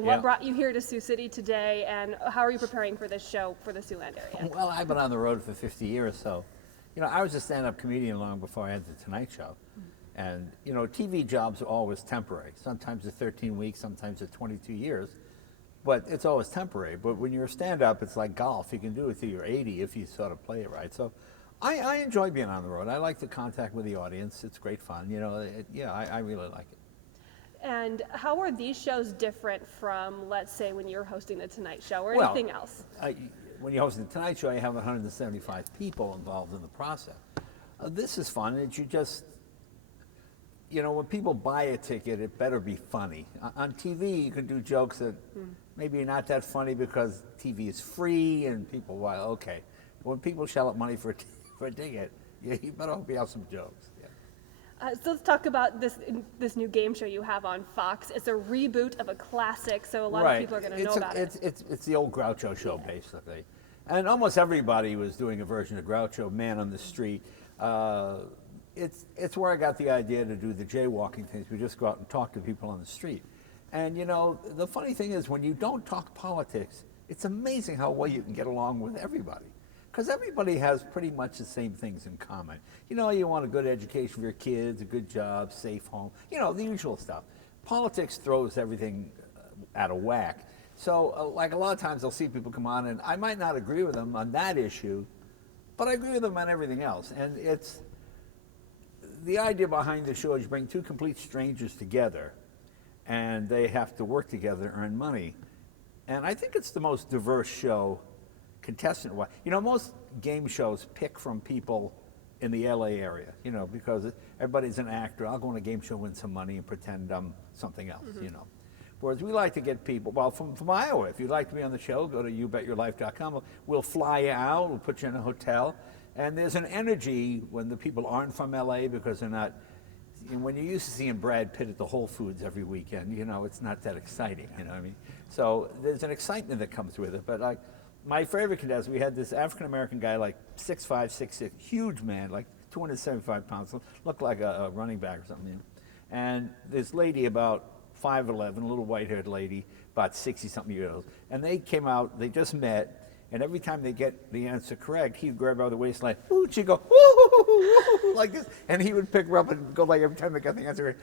What brought you here to Sioux City today, and how are you preparing for this show for the Siouxland area? Well, I've been on the road for 50 years, so, I was a stand-up comedian long before I had the Tonight Show. And, TV jobs are always temporary. Sometimes they're 13 weeks, sometimes they're 22 years, but it's always temporary. But when you're a stand-up, it's like golf. You can do it till you're 80 if you sort of play it right. So I enjoy being on the road. I like the contact with the audience. It's great fun. I really like it. And how are these shows different from, let's say, when you're hosting the Tonight Show or anything else? When you're hosting the Tonight Show, you have 175 people involved in the process. This is fun. You just, when people buy a ticket, it better be funny. On TV, you can do jokes that maybe are not that funny because TV is free and people, well, okay. When people shell out money for a ticket, you better hope you have some jokes. So let's talk about this new game show you have on Fox. It's a reboot of a classic, so a lot of people are going to know about it. It's the old Groucho show, basically. And almost everybody was doing a version of Groucho, Man on the Street. It's where I got the idea to do the jaywalking things. We just go out and talk to people on the street. And, the funny thing is, when you don't talk politics, it's amazing how well you can get along with everybody. Because everybody has pretty much the same things in common. You want a good education for your kids, a good job, safe home, the usual stuff. Politics throws everything out of whack. So, like a lot of times I'll see people come on and I might not agree with them on that issue, but I agree with them on everything else. And it's, the idea behind the show is you bring two complete strangers together and they have to work together to earn money. And I think it's the most diverse show contestant-wise. Most game shows pick from people in the LA area, because everybody's an actor. I'll go on a game show, win some money, and pretend I'm something else, Whereas we like to get people, well, from Iowa. If you'd like to be on the show, go to youbetyourlife.com. We'll fly you out, we'll put you in a hotel. And there's an energy when the people aren't from LA because they're not, when you're used to seeing Brad Pitt at the Whole Foods every weekend, it's not that exciting, what I mean? So there's an excitement that comes with it. But my favorite contestant, we had this African-American guy, like 6'5", 6'6", huge man, like 275 pounds, looked like a running back or something. And this lady about 5'11", a little white-haired lady, about 60-something years old. And they came out, they just met, and every time they get the answer correct, he'd grab her by the waistline, ooh, she'd go, ooh, like this, and he would pick her up and go like every time they got the answer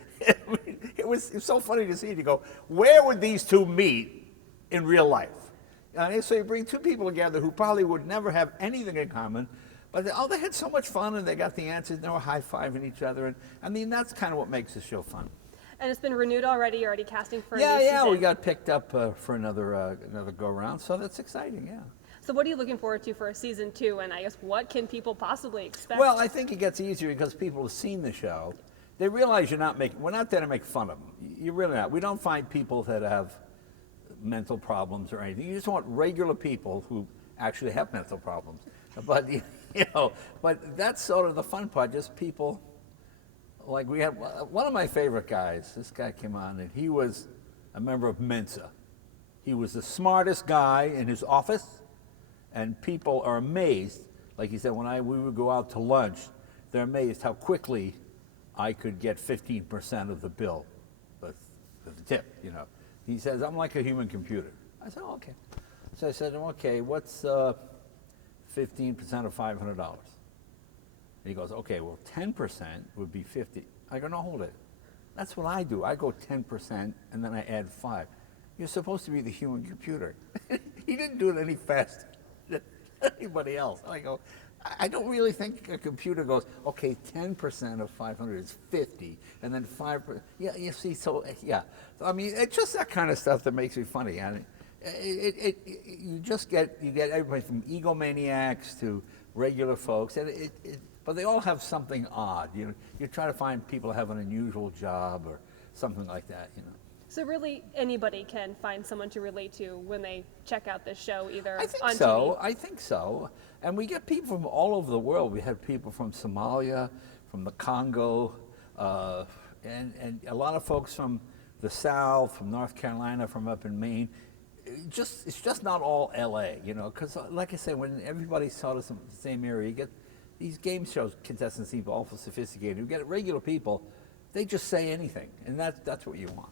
right. It was so funny to see. You go, where would these two meet in real life? So you bring two people together who probably would never have anything in common, but they had so much fun and they got the answers and they were high-fiving each other. And I mean, that's kind of what makes the show fun. And it's been renewed already? You're already casting for a new season? Yeah, we got picked up for another go-around, so that's exciting, yeah. So what are you looking forward to for season 2? And I guess what can people possibly expect? Well, I think it gets easier because people have seen the show. They realize we're not there to make fun of them. You're really not. We don't find people that have mental problems or anything. You just want regular people who actually have mental problems. But but that's sort of the fun part. Just people, like we have one of my favorite guys. This guy came on and he was a member of Mensa. He was the smartest guy in his office, and people are amazed. Like he said, when we would go out to lunch, they're amazed how quickly I could get 15% of the bill, the tip. He says, I'm like a human computer. I said, oh, okay. So I said, okay, what's 15% of $500? And he goes, okay, well, 10% would be 50. I go, no, hold it. That's what I do. I go 10% and then I add 5. You're supposed to be the human computer. He didn't do it any faster than anybody else. I go, I don't really think a computer goes, okay, 10% of 500 is 50, and then 5%. Yeah, you see, so yeah. I mean, it's just that kind of stuff that makes me funny. And you get everybody from egomaniacs to regular folks, and but they all have something odd. You try to find people who have an unusual job or something like that. So really, anybody can find someone to relate to when they check out this show, either I think on so. TV. I think so. And we get people from all over the world. We had people from Somalia, from the Congo, and a lot of folks from the South, from North Carolina, from up in Maine. It's just not all LA, because like I said, when everybody's sort of the same area, you get these game shows contestants seem awful sophisticated. You get regular people, they just say anything, and that's what you want.